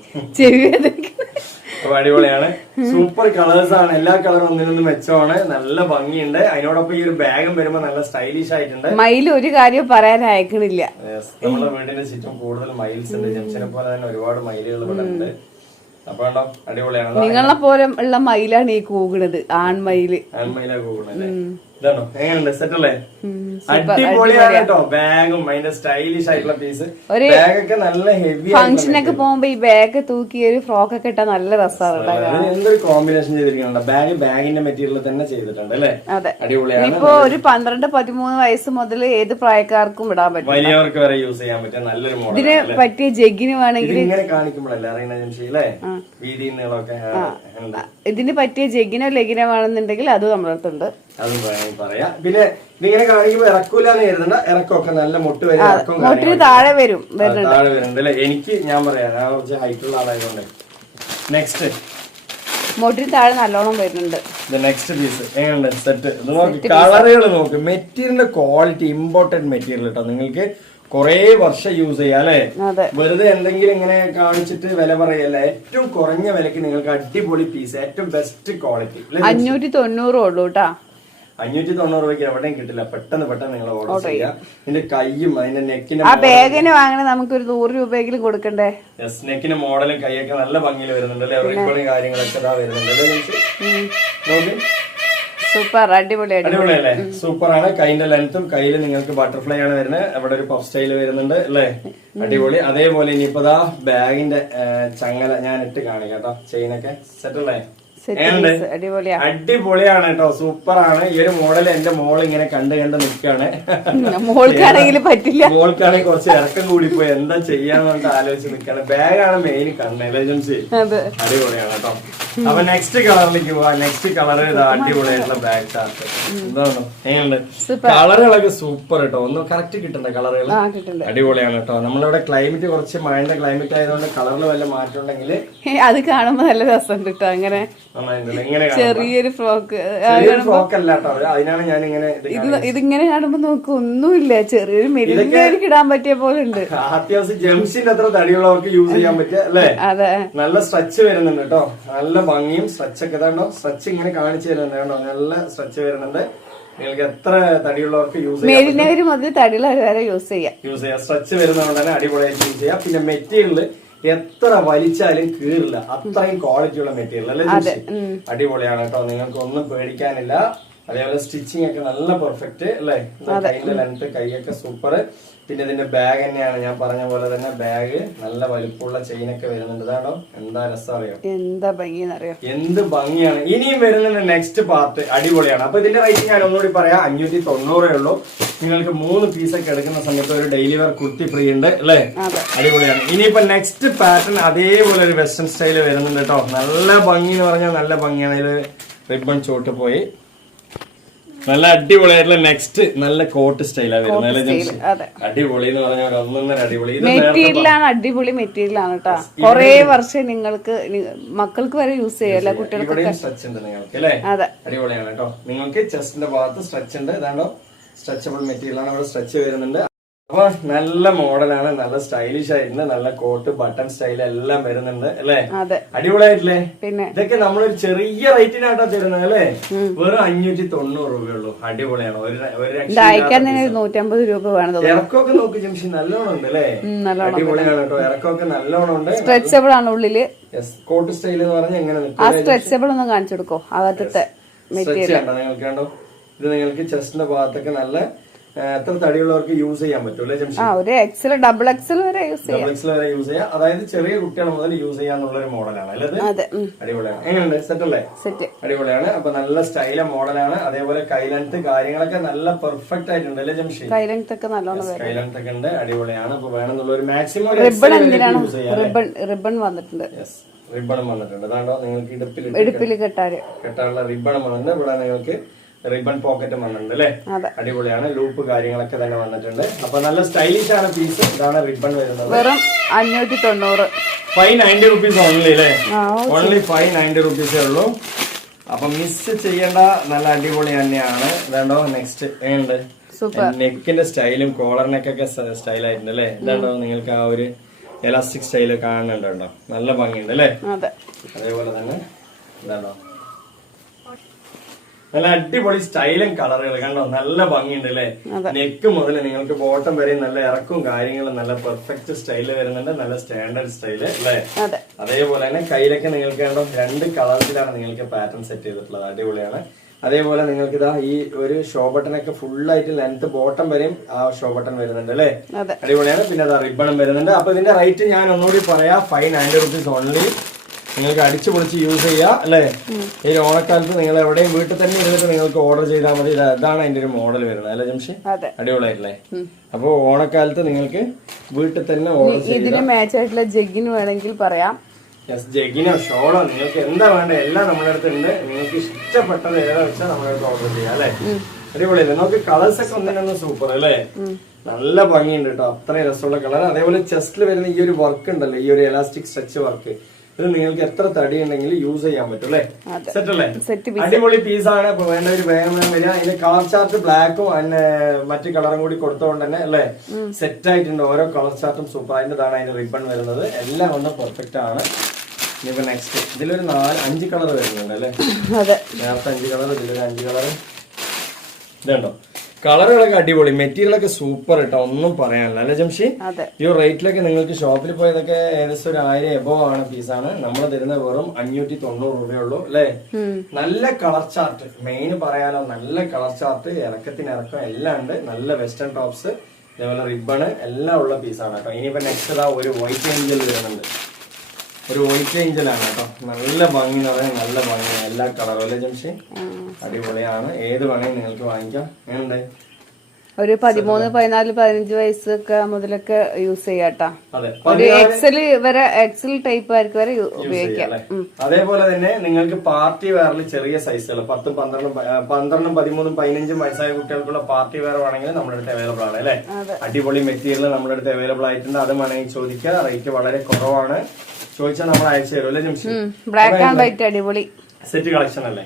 അപ്പൊ അടിപൊളിയാണ്. സൂപ്പർ കളേഴ്സ് ആണ്. എല്ലാ കളറും ഒന്നിനൊന്നും മെച്ചമാണ്. നല്ല ഭംഗിയുണ്ട്. അതിനോടൊപ്പം ഈ ഒരു ബാഗും വരുമ്പോ നല്ല സ്റ്റൈലിഷ് ആയിട്ടുണ്ട്. മയിൽ ഒരു കാര്യം പറയാൻ അയക്കണില്ല. നമ്മുടെ വീടിന്റെ ചുറ്റും കൂടുതൽ മയിൽസ് ഉണ്ട്. ജംഷനെ പോലെ തന്നെ ഒരുപാട് മയിലുകൾ ഇവിടെ ഉണ്ട്. അപ്പൊ കണ്ടോ, അടിപൊളിയാണ്. നിങ്ങളെ പോലെ ഉള്ള മയിലാണ് ഈ കൂകണത്, ആൺമയില്. ആൺമയിലാ കൂകണല്ലേ. ഇതാണോ, എങ്ങനെയുണ്ട്? സെറ്റ് അല്ലേ? അടിപൊളിയാണ് കേട്ടോ. ബാഗും അതിന്റെ സ്റ്റൈലിഷ് ആയിട്ടുള്ള പീസ്. ബാഗൊക്കെ നല്ല ഹെവി. ഫംഗ്ഷനൊക്കെ പോകുമ്പോ ഈ ബാഗ് തൂക്കി ഒരു ഫ്രോക്ക് ഒക്കെ ഇട്ടാ നല്ല രസമാണ്. എന്തൊരു കോമ്പിനേഷൻ ചെയ്തിരിക്കുന്നുണ്ട്. ബാഗിന്റെ മെറ്റീരിയൽ തന്നെ ചെയ്തിട്ടുണ്ട് അല്ലേ. അതെ, അടിപൊളിയാണ്. ഇപ്പൊ ഒരു 12-13 വയസ്സ് മുതൽ ഏത് പ്രായക്കാർക്കും ഇടാൻ പറ്റും. വലിയവർക്ക് വരെ യൂസ് ചെയ്യാൻ പറ്റിയ നല്ലൊരു മോഡൽ. ഇതിന് പറ്റിയ ജഗ്ഗിന് വേണമെങ്കിൽ ഇങ്ങനെ കാണിക്കുമ്പോഴല്ലേ അറിയുന്ന ജംഷി വീതി നീളമൊക്കെ. ഇതിന് പറ്റിയ ജഗ്ഗിനോ ലെഗിനോ വേണമെന്നുണ്ടെങ്കിൽ അത് നമ്മുടെ അടുത്തുണ്ട്. അതും പറയാം. പിന്നെ ഇതിങ്ങനെ കാണിക്കുമ്പോ ഇറക്കൂലെന്ന് കരുതണ്ട. ഇറക്കമൊക്കെ നല്ല മുട്ട് വരെ ഇറക്കം താഴെ വരും, താഴെ വരുന്നുണ്ട് അല്ലെ. എനിക്ക് ഞാൻ പറയാം, ഞാൻ കുറച്ച് ഹൈറ്റ് ഉള്ള ആളായതുകൊണ്ട്. നെക്സ്റ്റ് മുട്ടിന് താഴെ നല്ലോണം വരുന്നുണ്ട്. നെക്സ്റ്റ് പീസ് എങ്ങനെയുണ്ട്? സെറ്റ്. ഇത് നോക്ക്, കളറുകൾ നോക്ക്. മെറ്റീരിയലിന്റെ ക്വാളിറ്റി ഇമ്പോർട്ടന്റ് മെറ്റീരിയൽ കേട്ടോ. നിങ്ങൾക്ക് കൊറേ വർഷം യൂസ് ചെയ്യാം അല്ലെ. വെറുതെ എന്തെങ്കിലും ഇങ്ങനെ കാണിച്ചിട്ട് വില പറയല്ല. ഏറ്റവും കുറഞ്ഞ വിലക്ക് നിങ്ങൾക്ക് അടിപൊളി പീസ്, ഏറ്റവും ബെസ്റ്റ് ക്വാളിറ്റി. 590 ഉള്ളൂ കേട്ടാ. 590 രൂപയ്ക്ക് എവിടെയും കിട്ടില്ല. പെട്ടെന്ന് നിങ്ങൾ ഓർഡർ ചെയ്യാം. ഇതിന്റെ കൈയും അതിന്റെ നെക്കിന്റെ ആ ബാഗിന് വാങ്ങണ നമുക്ക് ഒരു 100 രൂപയെങ്കിലും കൊടുക്കണ്ടേ. നെക്കിന്റെ മോഡലും കൈയൊക്കെ നല്ല ഭംഗിയിൽ വരുന്നുണ്ട് അല്ലെ. റിബണും കാര്യങ്ങളൊക്കെ ഇതാ വരുന്നുണ്ട് അല്ലേ. സൂപ്പർ, അടിപൊളിയല്ലേ? സൂപ്പർ ആണ്. കൈന്റെ ലെങ്ത്തും കയ്യിൽ നിങ്ങൾക്ക് ബട്ടർഫ്ലൈ ആണ് വരുന്നത്. അവിടെ ഒരു പഫ് സ്റ്റൈൽ വരുന്നുണ്ട് അല്ലേ. അടിപൊളി. അതേപോലെ ഇനിയിപ്പോ ബാഗിന്റെ ചങ്ങല ഞാൻ ഇട്ട് കാണിക്കാം കേട്ടോ. ചെയിനൊക്കെ സെറ്റ് അല്ലേ. അടിപൊളിയാണ് കേട്ടോ. സൂപ്പറാണ്. ഈ ഒരു മോഡൽ എന്റെ മോൾ ഇങ്ങനെ കണ്ട് നിൽക്കാണ്. മോൾക്കാണെങ്കിൽ പറ്റില്ല. മോൾക്കാണെങ്കിൽ കുറച്ച് ഇറക്കം കൂടിപ്പോയി. എന്താ ചെയ്യാന്ന് പറഞ്ഞിട്ട് ആലോചിച്ച് നിൽക്കാണ്. ബാഗാണ് മെയിൻ കണ്ണ് ഏജൻസി. അടിപൊളിയാണ് കേട്ടോ. അപ്പൊ നെക്സ്റ്റ് കളറിലേക്ക് പോവാ. നെക്സ്റ്റ് കളർ ഇതാ അടിപൊളിയായിട്ടുള്ള ബാഗ് ചാർട്ട്. എന്താണ് എങ്ങനെയുണ്ട്? കളറുകളൊക്കെ സൂപ്പർ കേട്ടോ. ഒന്ന് കറക്റ്റ് കിട്ടണ്ട കളറുകൾ. അടിപൊളിയാണ് കേട്ടോ. നമ്മളിവിടെ ക്ലൈമറ്റ് കുറച്ച് മഴയുടെ ക്ലൈമറ്റ് ആയതുകൊണ്ട് കളറിൽ വല്ല മാറ്റം ഉണ്ടെങ്കിൽ അത് കാണുമ്പോ നല്ല രസം കിട്ടും. അങ്ങനെ ചെറിയൊരു ഫ്രോക്ക് അല്ല കേട്ടോ. അതിനാണ് ഞാൻ ഇങ്ങനെ ഇതിങ്ങനെ കാണുമ്പോ നോക്കും ഒന്നുമില്ല. ചെറിയൊരു മെലിഞ്ഞായിരിക്കും ഇടാൻ പറ്റിയ പോലെ ഉണ്ട്. അത്യാവശ്യം ജംസിന്റെ അത്ര തടിയുള്ളവർക്ക് യൂസ് ചെയ്യാൻ പറ്റിയ അല്ലേ. അതെ, നല്ല സ്ട്രെച്ച് വരുന്നുണ്ട് കേട്ടോ. നല്ല ഭംഗിയും സ്ട്രെച്ച് ഒക്കെ ഇതാണ്ടോ. സ്ട്രെച്ച് ഇങ്ങനെ കാണിച്ചു തരുന്നുണ്ട് കേട്ടോ. നല്ല സ്ട്രെച്ച് വരുന്നുണ്ട്. നിങ്ങൾക്ക് എത്ര തടിയുള്ളവർക്ക് യൂസ് ചെയ്യാം. മെലിഞ്ഞവര് മുതൽ തടിയുള്ളവർ വരെ യൂസ് ചെയ്യാം. സ്ട്രെച്ച് വരുന്നതുകൊണ്ട് തന്നെ അടിപൊളിയായിട്ട് യൂസ് ചെയ്യാം. പിന്നെ മെറ്റീരിയൽ എത്ര വലിച്ചാലും കീറില്ല. അത്രയും ക്വാളിറ്റി ഉള്ള മെറ്റീരിയൽ അല്ലേ. അടിപൊളിയാണ് കേട്ടോ. നിങ്ങൾക്ക് ഒന്നും പേടിക്കാനില്ല. അതേപോലെ സ്റ്റിച്ചിങ് ഒക്കെ നല്ല പെർഫെക്റ്റ് അല്ലേ. കൈന്റെ ലെങ്ത് കൈയൊക്കെ സൂപ്പർ. പിന്നെ ഇതിന്റെ ബാഗ് തന്നെയാണ് ഞാൻ പറഞ്ഞ പോലെ തന്നെ. ബാഗ് നല്ല വലുപ്പമുള്ള ചെയിനൊക്കെ വരുന്നുണ്ട്. ഇതാണോ എന്താ രസം അറിയോ. എന്താ ഭംഗിയെന്നറിയോ. എന്ത് ഭംഗിയാണ്. ഇനിയും വരുന്നുണ്ട് നെക്സ്റ്റ് പാർട്ട്. അടിപൊളിയാണ്. അപ്പൊ ഇതിന്റെ റേറ്റ് ഞാൻ ഒന്നുകൂടി പറയാം. 590 ഉള്ളൂ. നിങ്ങൾക്ക് 3 പീസൊക്കെ എടുക്കുന്ന സമയത്ത് ഒരു ഡെയിലി വെയർ കുർത്തി ഫ്രീ ഉണ്ട് അല്ലേ. അടിപൊളിയാണ്. ഇനിയിപ്പോ നെക്സ്റ്റ് പാറ്റേൺ അതേപോലെ ഒരു വെസ്റ്റേൺ സ്റ്റൈല് വരുന്നുണ്ട് കേട്ടോ. നല്ല ഭംഗി എന്ന് പറഞ്ഞാൽ നല്ല ഭംഗിയാണ്. ഇതിൽ റിബൺ ചോട്ട് പോയി നല്ല അടിപൊളിയായിട്ടുള്ള നെക്സ്റ്റ് നല്ല കോട്ട് സ്റ്റൈലാണ് വരുന്നത്. അടിപൊളി എന്ന് പറഞ്ഞാൽ ഒന്നൊന്നര അടിപൊളി മെറ്റീരിയലാണ്. അടിപൊളി മെറ്റീരിയലാണ് കേട്ടോ. കൊറേ വർഷം നിങ്ങൾക്ക് മക്കൾക്ക് വരെ യൂസ് ചെയ്യാം. കുട്ടികൾക്ക് സ്ട്രെച്ച് ഉണ്ട് നിങ്ങൾക്ക് അല്ലേ. അടിപൊളിയാണ് കേട്ടോ. നിങ്ങൾക്ക് ചെസ്റ്റിന്റെ ഭാഗത്ത് സ്ട്രെച്ച് ഉണ്ട്. ഇതാണോ സ്ട്രെച്ചബിൾ മെറ്റീരിയൽ ആണ്. അവിടെ സ്ട്രെച്ച് വരുന്നുണ്ട്. അപ്പൊ നല്ല മോഡലാണ്. നല്ല സ്റ്റൈലിഷ് ആയിട്ടുണ്ട്. നല്ല കോട്ട് ബട്ടൺ സ്റ്റൈൽ എല്ലാം വരുന്നുണ്ട് അല്ലേ. അടിപൊളിയായിട്ടില്ലേ. ഇതൊക്കെ നമ്മളൊരു ചെറിയ റേറ്റിനാട്ടോ തരുന്നത് അല്ലേ. വെറും 590 രൂപയുള്ളൂ. അടിപൊളിയാണ്. ഒരു 150 രൂപ വേണം. ഇറക്കമൊക്കെ നോക്ക് ജംഷി നല്ലോണം ഉണ്ട് അല്ലേ. അടിപൊളിയാണ് കേട്ടോ. ഇറക്കമൊക്കെ നല്ലോണം ഉണ്ട്. സ്ട്രെച്ചബിൾ ആണ് ഉള്ളില്. കോട്ട് സ്റ്റൈൽ എന്ന് പറഞ്ഞാൽ എങ്ങനെ സ്ട്രെച്ചബിൾ ഒന്ന് കാണിച്ചു കൊടുക്കോ. അകത്തെ മെറ്റീരിയൽ നിങ്ങൾക്ക് കണ്ടോ. ഇത് നിങ്ങൾക്ക് ചെസ്റ്റിന്റെ ഭാഗത്തൊക്കെ നല്ല എത്ര തടിയുള്ളവർക്ക് യൂസ് ചെയ്യാൻ പറ്റൂല്ലേ ജംഷി. ഒരു എക്സൽ ഡബിൾ എക്സൽ വരെ യൂസ് ചെയ്യാം. അതായത് ചെറിയ കുട്ടികൾ മുതൽ യൂസ് ചെയ്യാന്നുള്ള ഒരു മോഡലാണ് അല്ലേ. അടിപൊളിയാണ്. എങ്ങനെയുണ്ട്? സെറ്റ് അല്ലേ. അടിപൊളിയാണ്. അപ്പൊ നല്ല സ്റ്റൈല മോഡലാണ്. അതേപോലെ കൈലൻത്ത് കാര്യങ്ങളൊക്കെ നല്ല പെർഫെക്റ്റ് ആയിട്ടുണ്ട് അല്ലേ ജംഷി. കൈലൻത്ത് ഒക്കെ ഉണ്ട്. അടിപൊളിയാണ്. അപ്പൊ വേണമെന്നുള്ള ഒരു മാക്സിമം റിബൺ വന്നിട്ടുണ്ട്. റിബണും വന്നിട്ടുണ്ട്. അതാണ്ടോ നിങ്ങൾക്ക് ഇടുപ്പിൽ കെട്ടാനുള്ള റിബണും വന്നിട്ടുണ്ട്. ഇവിടെ നിങ്ങൾക്ക് റിബൺ പോക്കറ്റും വന്നിട്ടുണ്ട് അല്ലെ. അടിപൊളിയാണ്. ലൂപ്പ് കാര്യങ്ങളൊക്കെ തന്നെ വന്നിട്ടുണ്ട്. അപ്പൊ നല്ല സ്റ്റൈലിഷ് ആണ് പീസ്. ഇതാണ് റിബൺ വരുന്നത്. വെറും 590. 590 റുപ്പീസ് ഓൺലി അല്ലേ. ഓൺലി 590 റുപ്പീസേ ഉള്ളൂ. അപ്പൊ മിസ് ചെയ്യേണ്ട നല്ല അടിപൊളി തന്നെയാണ്. ഇതാണ്ടോ നെക്സ്റ്റ് ഉണ്ട് നെക്കിന്റെ സ്റ്റൈലും കോളർ നെക്കൊക്കെ സ്റ്റൈൽ ആയിട്ടുണ്ട് അല്ലെ. ഇതാണ്ടോ നിങ്ങൾക്ക് ആ ഒരു എലാസ്റ്റിക് സ്റ്റൈല് കാണുന്നുണ്ടോ, നല്ല ഭംഗിയുണ്ട് അല്ലെ. അതേപോലെ തന്നെ ഇതാണ്ടോ നല്ല അടിപൊളി സ്റ്റൈലും കളറുകൾ കണ്ടോ, നല്ല ഭംഗിയുണ്ട് അല്ലെ. നെക്ക് മുതൽ നിങ്ങൾക്ക് ബോട്ടം വരെ നല്ല ഇറക്കും കാര്യങ്ങളും നല്ല പെർഫെക്റ്റ് സ്റ്റൈല് വരുന്നുണ്ട്. നല്ല സ്റ്റാൻഡേർഡ് സ്റ്റൈല് അല്ലെ. അതേപോലെ തന്നെ കയ്യിലൊക്കെ നിങ്ങൾക്ക് കണ്ടോ 2 കളേഴ്സിലാണ് നിങ്ങൾക്ക് പാറ്റേൺ സെറ്റ് ചെയ്തിട്ടുള്ളത്. അടിപൊളിയാണ്. അതേപോലെ നിങ്ങൾക്ക് ഇതാ ഈ ഒരു ഷോ ബട്ടനൊക്കെ ഫുള്ളായിട്ട് ലെങ്ത് ബോട്ടം വരെയും ആ ഷോ ബട്ടൺ വരുന്നുണ്ട് അല്ലെ. അടിപൊളിയാണ്. പിന്നെ അതാ റിബണും വരുന്നുണ്ട്. അപ്പൊ ഇതിന്റെ റേറ്റ് ഞാൻ ഒന്നുകൂടി പറയാം, 590 റുപ്പീസ് ഓൺലി. നിങ്ങൾക്ക് അടിച്ചു പൊളിച്ച് യൂസ് ചെയ്യാം അല്ലെ. ഈ ഓണക്കാലത്ത് നിങ്ങൾ എവിടെയും വീട്ടിൽ തന്നെ ഇരുന്നിട്ട് നിങ്ങൾക്ക് ഓർഡർ ചെയ്താൽ മതി. ഇതാണ് അതിന്റെ ഒരു മോഡൽ വരുന്നത് അല്ലെ ജംഷി. അടിപൊളിയായിട്ടില്ലേ. അപ്പൊ ഓണക്കാലത്ത് നിങ്ങൾക്ക് വീട്ടിൽ തന്നെ ഓർഡർ ചെയ്യാം. ഇതിന് മാച്ച് ആയിട്ടുള്ള ജഗ്ഗിന് വേണമെങ്കിൽ പറയാം. ജഗ്ഗിനോ ഷോളോ നിങ്ങൾക്ക് എന്താ വേണ്ട എല്ലാം നമ്മുടെ അടുത്ത് ഉണ്ട്. നിങ്ങൾക്ക് ഇഷ്ടപ്പെട്ടത് ഏതാ വെച്ചാൽ നമ്മുടെ അടുത്ത് ഓർഡർ ചെയ്യാം അല്ലെ. അടിപൊളിയല്ലേ. നമുക്ക് കളേഴ്സ് ഒക്കെ ഒന്നിനൊന്നും സൂപ്പർ അല്ലേ. നല്ല ഭംഗിയുണ്ട് കേട്ടോ, അത്രയും രസമുള്ള കളർ. അതേപോലെ ചെസ്റ്റിൽ വരുന്ന ഈ ഒരു വർക്ക് ഉണ്ടല്ലോ, ഈ ഒരു എലാസ്റ്റിക് സ്ട്രെച്ച് വർക്ക്, ഇത് നിങ്ങൾക്ക് എത്ര തടി ഉണ്ടെങ്കിലും യൂസ് ചെയ്യാൻ പറ്റും അല്ലെ. സെറ്റ് അല്ലേ. അടിപൊളി പീസാണ്. ഇപ്പൊ വേണ്ടവര് വേഗം വരിക. അതിന്റെ കളർ ചാർട്ട് ബ്ലാക്കും അതിന്റെ മറ്റു കളറും കൂടി കൊടുത്തോണ്ട് തന്നെ അല്ലെ സെറ്റ് ആയിട്ടുണ്ട്. ഓരോ കളർ ചാർട്ടും സൂപ്പർ. അതിന്റെതാണ് അതിന്റെ റിബൺ വരുന്നത്. എല്ലാം ഒന്ന് പെർഫെക്റ്റ് ആണ്. ഇനിയിപ്പോ നെക്സ്റ്റ് ഇതിലൊരു 4-5 കളർ വരുന്നുണ്ട് അല്ലെ. നേരത്തെ 5 കളർ, ഇതിലൊരു 5 കളർ. ഇതുണ്ടോ കളറുകളൊക്കെ അടിപൊളി, മെറ്റീരിയലൊക്കെ സൂപ്പർ കേട്ടോ, ഒന്നും പറയാനില്ല അല്ലെ ജംഷി. ഈ റേറ്റിലൊക്കെ നിങ്ങൾക്ക് ഷോപ്പിൽ പോയതൊക്കെ ഏകദേശം ഒരു 1000 എബോവ് ആണ് പീസാണ്. നമ്മൾ തരുന്ന വെറും 590 രൂപയുള്ളൂ അല്ലെ. നല്ല കളർ ചാർട്ട്, മെയിൻ പറയാലോ, നല്ല കളർ ചാർട്ട്, ഇറക്കത്തിന് ഇറക്കം എല്ലാം ഉണ്ട്. നല്ല വെസ്റ്റേൺ ടോപ്സ്, അതേപോലെ റിബണ് എല്ലാം ഉള്ള പീസാണ് കേട്ടോ. ഇനിയിപ്പോ നെക്സ്റ്റ് ഒരു വൈറ്റ് ഏഞ്ചൽ വരുന്നുണ്ട്. ഒരു വൈറ്റ് ഏഞ്ചലാണ് കേട്ടോ. നല്ല ഭംഗി എന്ന് പറയാൻ നല്ല ഭംഗിയാണ്. എല്ലാ കളറും അല്ലേ ജംഷി. അടിപൊളിയാണ്. ഏത് വേണമെങ്കിൽ നിങ്ങൾക്ക് വാങ്ങിക്കാം. എങ്ങനെയുണ്ട്? ഒരു 13, 14, 15 വയസ്സൊക്കെ മുതലൊക്കെ യൂസ് ചെയ്യാട്ടാ. ഒരു എക്സൽ ടൈപ്പ് ആർക്ക് വരെ ഉപയോഗിക്കാം. അതേപോലെ തന്നെ നിങ്ങൾക്ക് പാർട്ടി വെയറിൽ ചെറിയ സൈസുകൾ 10, 12, 13, 15 വയസ്സായ കുട്ടികൾക്കുള്ള പാർട്ടി വെയർ വേണമെങ്കിൽ നമ്മുടെ അടുത്ത് അവൈലബിൾ ആണ് അല്ലെ. അടിപൊളി മെറ്റീരിയൽ നമ്മുടെ അടുത്ത് അവൈലബിൾ ആയിട്ടുണ്ട്. അത് വേണമെങ്കിൽ ചോദിക്കുക. റേറ്റ് വളരെ കുറവാണ്. ചോദിച്ചാൽ നമ്മൾ അയച്ചു തരും അല്ലെ ജംഷി. ബ്ലാക്ക് ആൻഡ് വൈറ്റ് അടിപൊളി സെറ്റ് കളക്ഷൻ അല്ലേ.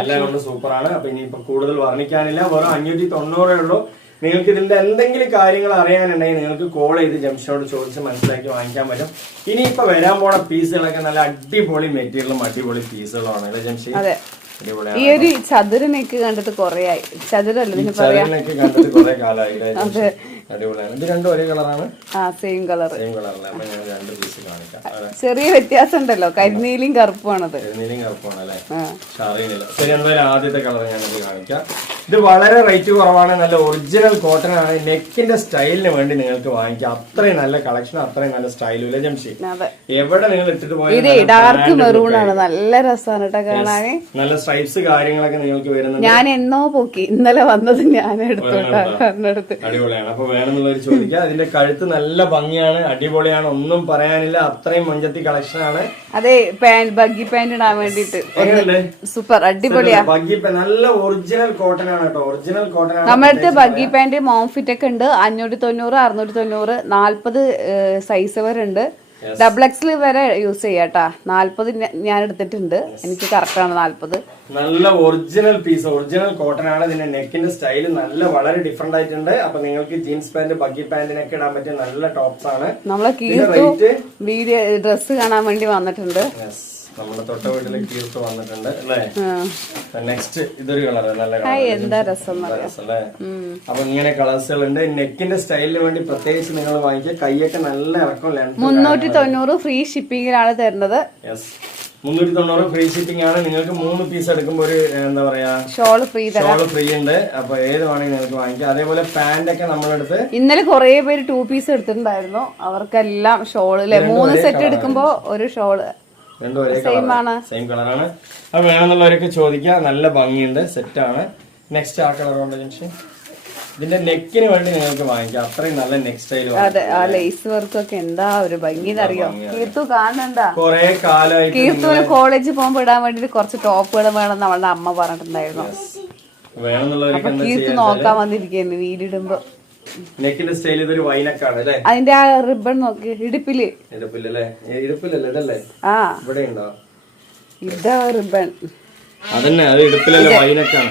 എല്ലാം കൊണ്ട് സൂപ്പർ ആണ്. അപ്പൊ ഇനിയിപ്പോ കൂടുതൽ വർണ്ണിക്കാനില്ല. വെറും 590 ഉള്ളൂ. നിങ്ങൾക്ക് ഇതിന്റെ എന്തെങ്കിലും കാര്യങ്ങൾ അറിയാനുണ്ടെങ്കിൽ നിങ്ങൾക്ക് കോൾ ചെയ്ത് ജംഷിനോട് ചോദിച്ച് മനസ്സിലാക്കി വാങ്ങിക്കാൻ പറ്റും. ഇനിയിപ്പോ വരാൻ പോണ പീസുകളൊക്കെ നല്ല അടിപൊളി മെറ്റീരിയലും അടിപൊളി പീസുകളാണ് അല്ലെ ജംഷി. ഈ ഒരു ചതുരനൊക്കെ കണ്ടിട്ട് കൊറേ ആയി. ചതുരല്ലേ ചതുരനൊക്കെ കണ്ടിട്ട് കുറെ കാലമായി. അടിപൊളിയാണ്. ഇത് രണ്ടും ഒരേ കളറാണ്. Same colour. അപ്പൊ ഞാൻ 2 പീസ് കാണിക്കാം. ചെറിയ വ്യത്യാസം ഉണ്ടല്ലോ. കരിനീലിയും കറുപ്പാണത്. കരിനീലിയും കറുപ്പാണ് അല്ലെ. അറിയുന്നില്ല. ശരി, എന്തായാലും ആദ്യത്തെ കളർ ഞാനത് കാണിക്കാം. ഇത് വളരെ റേറ്റ് കുറവാണ്. നല്ല ഒറിജിനൽ കോട്ടൺ ആണ്. നെക്കിന്റെ സ്റ്റൈലിന് വേണ്ടി നിങ്ങൾക്ക് വാങ്ങിക്കാം. അത്രയും നല്ല കളക്ഷൻ, അത്രയും നല്ല സ്റ്റൈലും ഇല്ല ജംഷി. എവിടെ നിങ്ങൾ ഇട്ടിട്ട് പോയാൽ ഡാർക്ക് മെറൂൺ ആണ്. നല്ല രസമാണ് കേട്ടോ കാണാന്. നല്ല സ്ട്രൈപ്സ് കാര്യങ്ങളൊക്കെ നിങ്ങൾക്ക് വരുന്നുണ്ട്. ഞാൻ എന്നോ പോക്കി, ഇന്നലെ വന്നത് ഞാൻ എടുത്തു. അടിപൊളിയാണ്. അപ്പൊ വേണമെന്നുള്ളവർ ചോദിക്കാം. അതിന്റെ കഴുത്ത് നല്ല ഭംഗിയാണ്, അടിപൊളിയാണ്, ഒന്നും പറയാനില്ല. അത്രയും മൊഞ്ചത്തി കളക്ഷൻ ആണ്. അതെ, ബഗ്ഗി പാന്റ് ഇടാൻ വേണ്ടിട്ട് സൂപ്പർ അടിപൊളിയാ. ബഗ്ഗി നല്ല ഒറിജിനൽ കോട്ടൺ ആണ് കേട്ടോ. ഒറിജിനൽ കോട്ടൺ ആണ്. നമ്മുടെ അടുത്ത് ബഗ്ഗി പാന്റ് മോംഫിറ്റ് ഒക്കെ ഉണ്ട്. 590, 690, 40 സൈസ് വരെ ഉണ്ട്. ഡബിൾ എക്സിൽ വരെ യൂസ് ചെയ്യാട്ടാ. 40 ഞാൻ എടുത്തിട്ടുണ്ട്. എനിക്ക് കറക്റ്റ് ആണ് 40. നല്ല ഒറിജിനൽ പീസ്, ഒറിജിനൽ കോട്ടൺ ആണ്. ഇതിന്റെ നെക്കിന്റെ സ്റ്റൈൽ നല്ല വളരെ ഡിഫറെന്റ് ആയിട്ടുണ്ട്. അപ്പൊ നിങ്ങൾക്ക് ജീൻസ് പാന്റ്, ബഗ്ഗി പാന്റിനൊക്കെ ഇടാൻ പറ്റിയ നല്ല ടോപ്സ് ആണ്. നമ്മളെ കീർത്തു വീഡിയോ ഡ്രസ് കാണാൻ വേണ്ടി വന്നിട്ടുണ്ട്. നമ്മുടെ തൊട്ട വീട്ടില് കീർത്ത് വന്നിട്ടുണ്ട് അല്ലേ. നെക്സ്റ്റ് ഇതൊരു കളർ നല്ല എന്താ രസം അല്ലേ. അപ്പൊ ഇങ്ങനെ കളേഴ്സുകൾ ഉണ്ട്. നെക്കിന്റെ സ്റ്റൈലിന് വേണ്ടി പ്രത്യേകിച്ച് നിങ്ങൾ വാങ്ങിക്കുക. കൈയൊക്കെ നല്ല ഇറക്കം. 390 ഫ്രീ ഷിപ്പിംഗിലാണ് തരുന്നത്. 390 ഫ്രീ ഷിപ്പിംഗ് ആണ്. നിങ്ങൾക്ക് 3 പീസ് എടുക്കുമ്പോൾ ഒരു എന്താ പറയാ ഷോള് ഫ്രീ ഉണ്ട്. അപ്പൊ ഏത് വേണമെങ്കിൽ നിങ്ങൾക്ക് വാങ്ങിക്കാം. അതേപോലെ പാന്റ് ഒക്കെ നമ്മളെടുത്ത് ഇന്നലെ കുറെ പേര് 2 പീസ് എടുത്തിട്ടുണ്ടായിരുന്നു. അവർക്കെല്ലാം ഷോള് 3 സെറ്റ് എടുക്കുമ്പോ ഒരു ഷോള് രണ്ടും ഒരേ കളറാണ്, സെയിം കളറാണ്. അത് വേണമെന്നുള്ളവരൊക്കെ ചോദിക്കാം. നല്ല ഭംഗിയുണ്ട്, സെറ്റാണ്. നെക്സ്റ്റ് ആ കളർ കൊണ്ട് ജംഷി. ഇതിന്റെ നെക്കിന് വേണ്ടി നിങ്ങൾക്ക് വാങ്ങിക്കാം. അത്രയും നല്ല നെക്ക് സ്റ്റൈലും. അതെ, ആ ലേസ് വർക്കൊക്കെ എന്താ ഒരു ഭംഗി അറിയോ. കീർത്തു കാണണ്ട, കൊറേ കാലമായിട്ട് കീർത്തുവിന് കോളേജിൽ പോകുമ്പോ ഇടാൻ വേണ്ടിട്ട് കുറച്ച് ടോപ്പുകൾ വേണം നമ്മളുടെ അമ്മ പറഞ്ഞിട്ടുണ്ടായിരുന്നു. വേണമെന്നുള്ളവർക്ക് എന്താ കീർത്ത് നോക്കാൻ വന്നിരിക്കുന്നു വീടിടുമ്പോ. നെക്കിന്റെ സ്റ്റൈൽ ഇതൊരു വൈനക്കാണ് അല്ലേ? അതിന്റെ ആ റിബൺ നോക്കി ഇടുപ്പില്. ഇടുപ്പില്ലല്ലേ? ഇടുപ്പില്ലല്ലേ ഇതല്ലേ? ആ ഇവിടെ ഉണ്ടോ? ഇതാ റിബൺ. അതന്നെ, അത് ഇടുപ്പിലല്ലേ, വൈനക്കാണ്.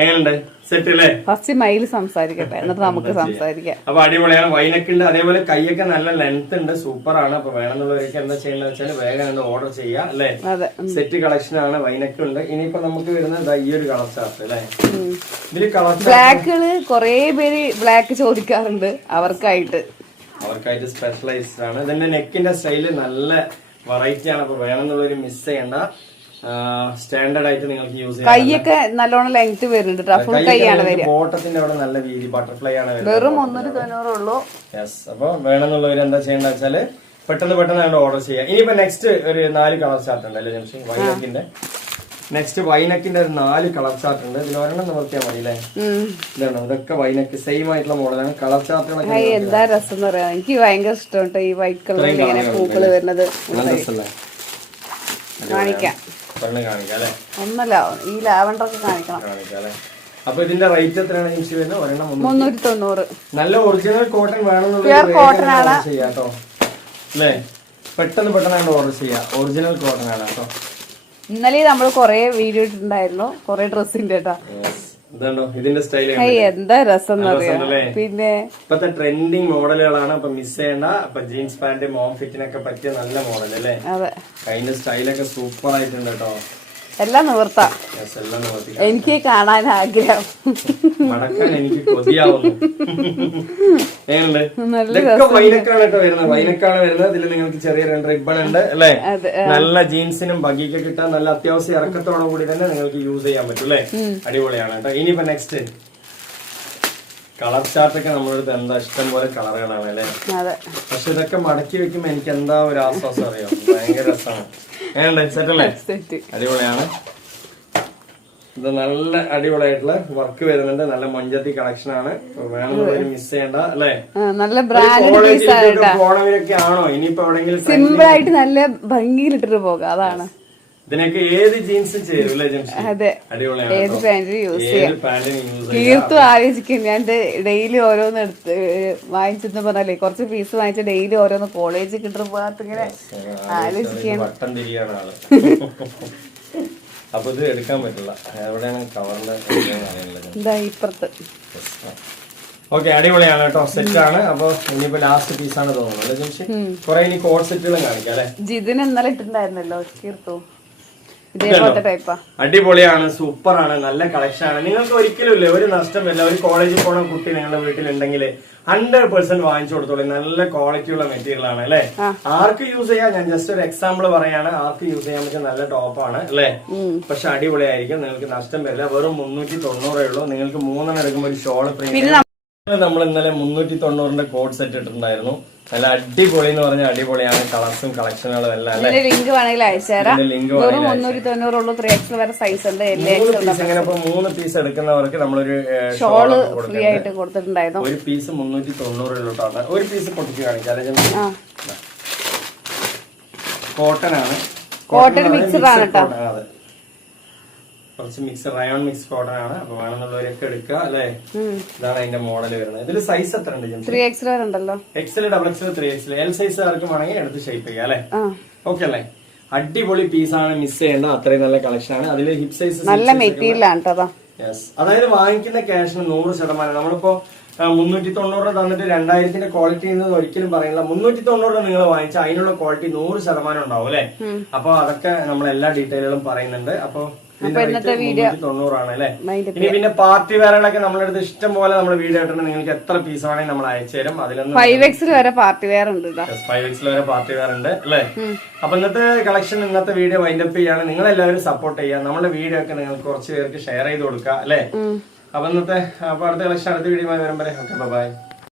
എങ്ങനെയുണ്ട്? സെറ്റ് അല്ലേ? ഫസ്റ്റ് മയിൽ സംസാരിക്കട്ടെ, എന്നിട്ട് നമുക്ക് സംസാരിക്കാം. അപ്പൊ അടിപൊളിയാണ്. വൈനക്കുണ്ട്, അതേപോലെ കൈയൊക്കെ നല്ല ലെങ്ത് ഉണ്ട്, സൂപ്പർ ആണ്. അപ്പൊ വേണമെന്നുള്ളവർക്ക് എന്താ ചെയ്യേണ്ടത് വെച്ചാൽ വേഗം ഓർഡർ ചെയ്യാം അല്ലെ? സെറ്റ് കളക്ഷൻ ആണ്, വൈനക്കുണ്ട്. ഇനിയിപ്പോ നമുക്ക് വരുന്നത് ഈ ഒരു കളർ ചാർട്ട് അല്ലെ? ഇതില് കളർ ബ്ലാക്കുകള് കൊറേ പേര് ബ്ലാക്ക് ചോദിക്കാറുണ്ട്, അവർക്കായിട്ട് സ്പെഷ്യലൈസ്ഡ് ആണ്. ഇതിന്റെ നെക്കിന്റെ സ്റ്റൈല് നല്ല വെറൈറ്റി ആണ്. അപ്പൊ വേണമെന്നുള്ളവര് മിസ് ചെയ്യണ്ട, സ്റ്റാൻഡേർഡ് ആയിട്ട് നിങ്ങൾക്ക് യൂസ് ചെയ്യാം. കൈയൊക്കെ നല്ലോണം ലെങ്ത് വരുന്നുണ്ട്, ഫുൾ കൈയാണ് വരിക. ബോട്ടത്തിന്റെ അവിടെ നല്ല വീതി ബട്ടർഫ്ലൈ ആണ് വരുന്നത്. വെറും 190 ഉള്ളൂ. യെസ്. അപ്പൊ വേണമെന്നുള്ളവർ എന്താ ചെയ്യേണ്ട വെച്ചാല് പെട്ടെന്ന് ഓർഡർ ചെയ്യാം. ഇനിയിപ്പോ നെക്സ്റ്റ് ഒരു 4 കളർ ചാർട്ട് ഉണ്ട് അല്ലേ ജംഷി? വൈനക്കിന്റെ നെക്സ്റ്റ് വൈനക്കിന്റെ ഒരു 4 കളർ ചാർട്ട് ഉണ്ട്. ഇതിൽ ഒരെണ്ണം നിവർത്തിയാൽ മതി അല്ലേ? ഇതാണ്, ഇതൊക്കെ വൈനക്ക് സെയിം ആയിട്ടുള്ള മോഡലാണ്. കളർ ചാർട്ടുകളൊക്കെ എന്താ രസം എന്ന് പറയാ, എനിക്ക് ഭയങ്കര ഇഷ്ടമുണ്ട് ഈ വൈറ്റ് കളറിൽ ഇങ്ങനെ പൂക്കള് വരുന്നത്. കാണിക്കാം ഒന്നല്ല, ഈ ലാവണ്ടർ ഒക്കെ കാണിക്കണം. അപ്പൊ ഇതിന്റെ റേറ്റ് എത്രയാണ് ജംഷി വരുന്നത്? ഒരെണ്ണം 390. നല്ല ഒറിജിനൽ കോട്ടൺ വേണമെന്നുള്ളത് ചെയ്യാട്ടോ അല്ലേ? പെട്ടെന്ന് ഓർഡർ ചെയ്യാം. ഒറിജിനൽ കോട്ടൺ ആണ് കേട്ടോ. ഇന്നലെ നമ്മൾ കൊറേ വീഡിയോ ഇട്ടിട്ടുണ്ടായിരുന്നു, കൊറേ ഡ്രസ്സിന്റെ കേട്ടോ. ഇതുണ്ടോ ഇതിന്റെ സ്റ്റൈൽ? എന്താ രസം പിന്നെ ഇപ്പത്തെ ട്രെൻഡിങ് മോഡലുകളാണ്. അപ്പൊ മിസ് ചെയ്യണ്ട. അപ്പൊ ജീൻസ് പാന്റ് മോം ഫിറ്റിനൊക്കെ പറ്റിയ നല്ല മോഡൽ അല്ലേ? അതിന്റെ സ്റ്റൈലൊക്കെ സൂപ്പർ ആയിട്ടുണ്ട് കേട്ടോ. എല്ലാം നിവർത്താം. എനിക്ക് കാണാൻ ആഗ്രഹം, മടക്കാൻ എനിക്ക് കൊതിയാവുന്നു. ഇതൊക്കെ വൈനക്കാണ് കേട്ടോ വരുന്നത്. വൈനക്കാണ് വരുന്നത്. ഇതിൽ നിങ്ങൾക്ക് ചെറിയ 2 റിബൺ ഉണ്ട് അല്ലെ? നല്ല ജീൻസിനും ബഗിക്കൊക്കെ കിട്ടാൻ നല്ല അത്യാവശ്യം ഇറക്കത്തോടു കൂടി തന്നെ നിങ്ങൾക്ക് യൂസ് ചെയ്യാൻ പറ്റും അല്ലെ? അടിപൊളിയാണ് കേട്ടോ. ഇനിയിപ്പോ നെക്സ്റ്റ് കളർ ചാർട്ടൊക്കെ നമ്മളടുത്ത് എന്താ ഇഷ്ടം പോലെ കളറുകളാണ് അല്ലെ? പക്ഷെ ഇതൊക്കെ മടക്കി വെക്കുമ്പോ എനിക്ക് എന്താ ഒരു ആശ്വാസം അറിയാം. ഭയങ്കര രസമാണ്. സെറ്റല്ലേ? അടിപൊളിയാണ്. ഇത് നല്ല അടിപൊളിയായിട്ടുള്ള വർക്ക് വരുന്നുണ്ട്. നല്ല മഞ്ചത്തി കളക്ഷൻ ആണ്. വേണമെന്നുള്ളവര് മിസ് ചെയ്യണ്ട അല്ലെ? നല്ല ബ്രാൻഡ് പോണവരൊക്കെ ആണോ ഇനിയിപ്പോ എവിടെയെങ്കിലും സിമ്പിൾ ആയിട്ട് നല്ല ഭംഗിയിലിട്ടിട്ട് പോകാം. അതാണ് ഇതിനൊക്കെ ഏത് ജീൻസും ചേരും അല്ലേ ജംഷി? അടിപൊളിയാണ്. ഏത് പാന്റിനും യൂസ് ചെയ്യാം. തീർത്തും ആലോചിക്കും. ഞാൻ ഡെയിലി ഓരോന്ന് എടുത്ത് വാങ്ങിച്ചെന്ന് പറഞ്ഞാലേ, കുറച്ച് പീസ് വാങ്ങിച്ച ഡെയിലി ഓരോന്ന് കോളേജിൽ കിട്ടുന്ന പോകാത്ത ഇങ്ങനെ ആലോചിക്കാൻ വട്ടം തിരിയാണ് ആള്. അപ്പൊ ഇത് എടുക്കാൻ പറ്റില്ല. എവിടെയാണ് കവറിന്റെ എന്താ ഇപ്പുറത്ത്? ഓക്കെ, അടിപൊളിയാണ് കേട്ടോ. സെറ്റ് ആണ്. അപ്പൊ ഇനിയിപ്പോ ലാസ്റ്റ് പീസാണ് തോന്നുന്നത് അല്ലേ ജംഷി? കുറെ ഇനി കോഡ് സെറ്റുകളും കാണിക്കാം അല്ലെ? ജിതിന് ഇന്നലെ ഇട്ടിട്ടുണ്ടായിരുന്നല്ലോ കീർത്തു, ഇതേപോലത്തെ ടൈപ്പാ. അടിപൊളിയാണ്, സൂപ്പർ ആണ്, നല്ല കളക്ഷൻ ആണ്. നിങ്ങൾക്ക് ഒരിക്കലും ഇല്ല ഒരു നഷ്ടമില്ല. ഒരു കോളേജിൽ പോണ കുട്ടി നിങ്ങളുടെ വീട്ടിലുണ്ടെങ്കിൽ 100% വാങ്ങിച്ചു കൊടുത്തോളൂ. നല്ല ക്വാളിറ്റി ഉള്ള മെറ്റീരിയൽ ആണ് അല്ലെ? ആർക്ക് യൂസ് ചെയ്യാം? ഞാൻ ജസ്റ്റ് ഒരു എക്സാമ്പിൾ പറയാണ്. ആർക്ക് യൂസ് ചെയ്യാൻ പറ്റിയ നല്ല ടോപ്പാണ് അല്ലെ? പക്ഷെ അടിപൊളിയായിരിക്കും. നിങ്ങൾക്ക് നഷ്ടം വരില്ല. വെറും 390 ഉള്ളൂ. നിങ്ങൾക്ക് 3 എടുക്കുമ്പോൾ ഒരു ഷോള് പ്രീമിയം. നമ്മൾ ഇന്നലെ 390 കോഡ് സെറ്റ് ഇട്ടിട്ടുണ്ടായിരുന്നു. നല്ല അടിപൊളി എന്ന് പറഞ്ഞാൽ അടിപൊളിയാണ്. കളർസും കളക്ഷനുകളും എല്ലാം അല്ലെ? ലിങ്ക് വേണമെങ്കിൽ അയച്ചുതരാം. 390 ഉള്ളൂ. 3X വരെ സൈസ് ഉണ്ട്. 3 പീസ് എടുക്കുന്നവർക്ക് നമ്മളൊരു ഷോള് ഫ്രീ ആയിട്ട് കൊടുത്തിട്ടുണ്ടായിരുന്നു. ഒരു പീസ് 390 ഒരു പീസ് പൊട്ടിച്ച് കാണിക്കാം. കോട്ടൺ ആണ്. കോട്ടൺ മിക്സഡ് ആണ് കേട്ടോ. കുറച്ച് മിക്സ് റയോൺ മിക്സ് കോട്ടൺ ആണ്. അപ്പൊ വേണമെന്നുള്ളവരൊക്കെ എടുക്കുക അല്ലെ? ഇതാണ് അതിന്റെ മോഡൽ വരുന്നത്. ഇതിൽ സൈസ് എത്ര ഉണ്ട്? 3X ഉണ്ടല്ലോ. XL, XXL, 3XL, L size ആർക്കും വേണമെങ്കിൽ എടുത്ത് ഷേപ്പ് ചെയ്യാം അല്ലെ? ഓക്കെ അല്ലേ? അടിപൊളി പീസാണ്, മിസ് ചെയ്യേണ്ട. അത്രയും നല്ല കളക്ഷൻ ആണ്. അതില് ഹിപ് സൈസ് നല്ല മെറ്റീരിയൽ ആണ് കേട്ടോ. അതായത് വാങ്ങിക്കുന്ന ക്യാഷിന് 100%. നമ്മളിപ്പോ 390 തന്നിട്ട് 2000ന്റെ ക്വാളിറ്റി എന്ന് ഒരിക്കലും പറയില്ല. 390 നിങ്ങൾ വാങ്ങിച്ചാൽ അതിനുള്ള ക്വാളിറ്റി 100% ഉണ്ടാവും അല്ലെ? അപ്പൊ അതൊക്കെ നമ്മൾ എല്ലാ ഡീറ്റെയിലുകളും പറയുന്നുണ്ട്. അപ്പൊ ഇന്നത്തെ വീഡിയോ 390 ആണ് അല്ലെ? ഇനി പിന്നെ പാർട്ടി വെയറുകളൊക്കെ നമ്മളെടുത്ത് ഇഷ്ടം പോലെ നമ്മൾ വീഡിയോ ഇട്ടിട്ടുണ്ട്. നിങ്ങൾക്ക് എത്ര പീസ് വേണമെങ്കിൽ നമ്മൾ അയച്ചു തരും. അതിലൊന്നും 5X വരെ പാർട്ടി വെയർ ഉണ്ട്. 5X വരെ പാർട്ടി വെയർ ഉണ്ട് അല്ലെ? അപ്പൊ ഇന്നത്തെ കളക്ഷൻ, ഇന്നത്തെ വീഡിയോ വൈൻഡപ്പ് ചെയ്യാണ്. നിങ്ങൾ എല്ലാവരും സപ്പോർട്ട് ചെയ്യുക. നമ്മുടെ വീഡിയോ ഒക്കെ നിങ്ങൾക്ക് കുറച്ച് പേർക്ക് ഷെയർ ചെയ്ത് കൊടുക്കുക അല്ലെ? അപ്പൊ ഇന്നത്തെ അടുത്ത കളക്ഷൻ അടുത്ത വീഡിയോ വരുമ്പോൾ ഓക്കെ, ബൈ.